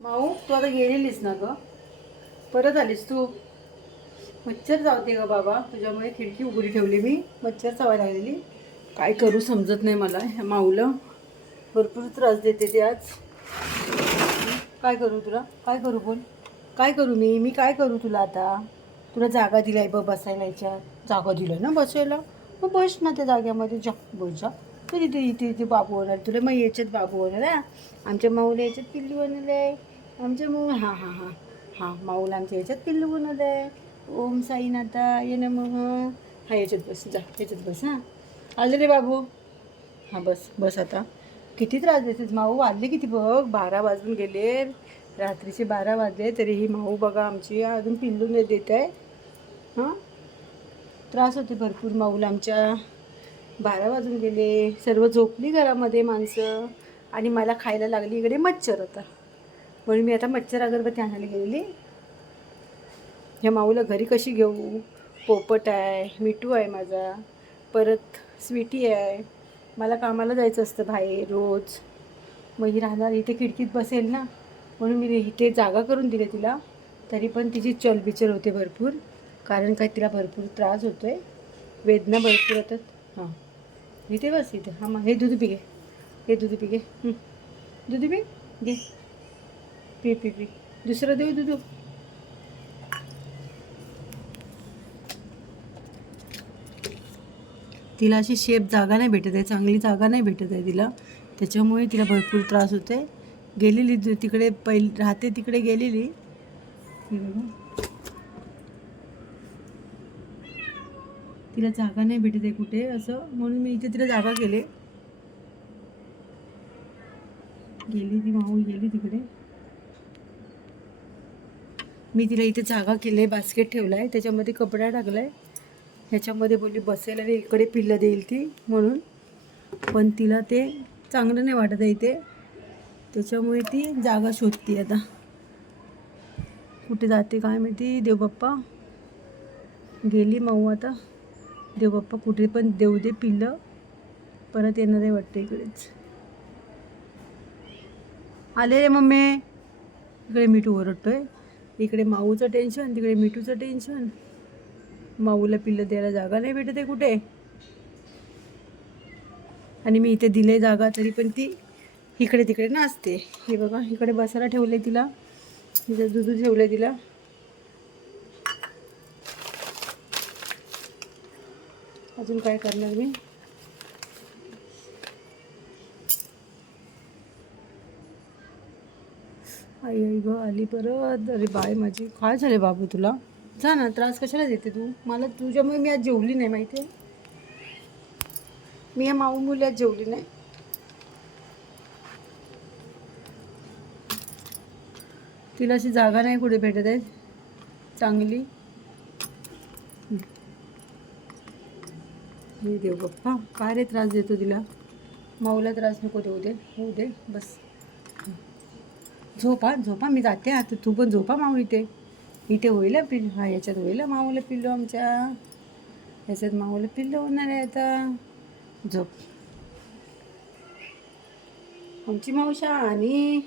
माऊ तू आता गेलेलीस ना ग? परत आलीस तू? मच्छर चावते ग बाबा तुझ्यामुळे खिडकी उघडी ठेवली मी. मच्छर चावायला लागलेली. काय करू समजत नाही मला ह्या माऊला. भरपूर त्रास देते ते आज. काय करू तुला? काय करू बोल? काय करू मी? मी काय करू तुला आता? तुला जागा दिलाय बघ बसायला याच्यात जागा दिलं ना बसायला? मग बस ना त्या जाग्यामध्ये. जा बस जा. तर इथे इथे इथे बाबू होणार. तुला मग याच्यात बाबू होणार आमच्या माऊला याच्यात पिल्ली बनवलं आहे. आमच्या मग हां हां हां हां माऊला आमच्या याच्यात पिल्लू बनवलं आहे ओम साईनाथा ये ना मग हा याच्यात बस जा याच्यात बस हां. आले रे बाबू. हां बस बस आता. किती त्रास देतेस माऊ? वाजले किती बघ? बारा वाजून गेले. रात्रीचे बारा वाजले तरी ही माऊ बघा आमची अजून पिल्लू नाही देत आहे हां? त्रास होते भरपूर माऊला आमच्या बारा वाजून गेले. सर्व झोपली घरामध्ये माणसं. आणि मला खायला लागली इकडे मच्छर होता म्हणून मी आता मच्छर अगरबत्ती आणायला गेलेली. ह्या माऊला घरी कशी घेऊ? पोपट आहे मिठू आहे माझा परत स्वीटी आहे. मला कामाला जायचं असतं बाहेर रोज. मग ही राहणार इथे खिडकीत बसेल ना? म्हणून मी इथे जागा करून दिले तिला. तरी पण तिची चलबिचल होते भरपूर. कारण काय तिला भरपूर त्रास होतो आहे वेदना भरपूर होतात. हां. इथे बस इथे. हां मग हे दूध पिघे. हे दूध पिघे. दूध पी. घे. पी पी पी दुसरं देऊ दुधू तिला अशी शेप जागा नाही भेटत आहे चांगली जागा नाही भेटत आहे तिला. त्याच्यामुळे तिला भरपूर त्रास होते आहे गेलेली तिकडे पहिल राहते तिकडे गेलेली. तिला जागा नाही भेटत आहे कुठे असं म्हणून मी इथे तिला जागा केले. गेली ती माऊ गेली तिकडे. मी तिला इथे जागा केली बास्केट ठेवला आहे त्याच्यामध्ये कपडा टाकला आहे ह्याच्यामध्ये बोलली बसायला रे इकडे पिल्लं देईल ती म्हणून. पण तिला ते चांगलं नाही वाटत आहे इथे. त्याच्यामुळे ती जागा शोधते आता. कुठे जाते काय माहिती? देवबाप्पा. गेली माऊ आता. देवबाप्पा कुठे पण देऊ दे पिल्लं. परत येणार आहे वाटतं इकडेच. आले रे मम्मी. इकडे मिठू ओरडतोय. इकडे माऊचं टेन्शन तिकडे मिठूचं टेन्शन. माऊला पिल्लं द्यायला जागा नाही भेटत आहे कुठे? आणि मी इथे दिले जागा तरी पण ती इकडे तिकडे नाचते. हे बघा इकडे बसायला ठेवले तिला. इथे दुधू ठेवलं तिला. अजून काय करणार मी? आई आई ग आली परत. अरे बाय माझी काय झाले बाबू तुला? जा ना त्रास कशाला देते तू? मला तुझ्यामुळे मी आज जेवली नाही माहिती आहे? मी या माऊ मुली आज जेवली नाही. तिला अशी जागा नाही कुठे भेटत आहे. चांगली. हे देव बाप्पा काय रे त्रास देतो तिला? माऊला त्रास नको देऊ दे. होऊ दे बस. झोपा झोपा मी जाते. आता तू पण झोपा माऊ इथे. इथे होईल हा पिल्लू. हा याच्यात होईल माऊला पिल्लू आमच्या. याच्यात माऊला पिल्लू होणार आहे आता. झोप. आमची मावशा आणि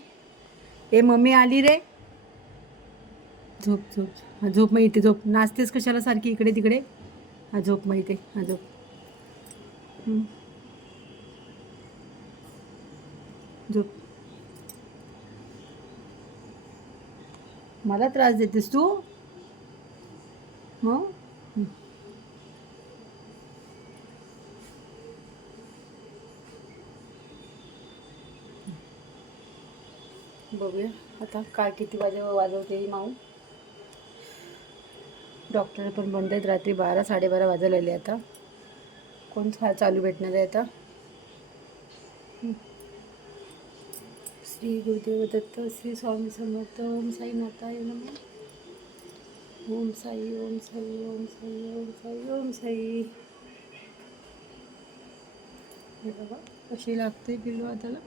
ए मम्मी आली रे. झोप झोप. हा झोप मग इथे झोप. नाचतेस कशाला सारखी इकडे तिकडे? हा झोप मग इथे. हा झोप. झोप. मला त्रास देतेस तू? मग? बघूया. आता काय किती वाजे वाजवते ही माऊ? डॉक्टर पण बंद आहेत रात्री बारा साडेबारा वाजायला आले आता. कोण चालू भेटणार आहे आता? श्री गुरुदेव दत्त श्री स्वामी समर्थ ओम साई नाताय नम। ओम साई ओम साई ओम साई ओम साई ओम साई। हे बाबा कशी लागते पिल्लू आताला?